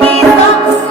Happy socks.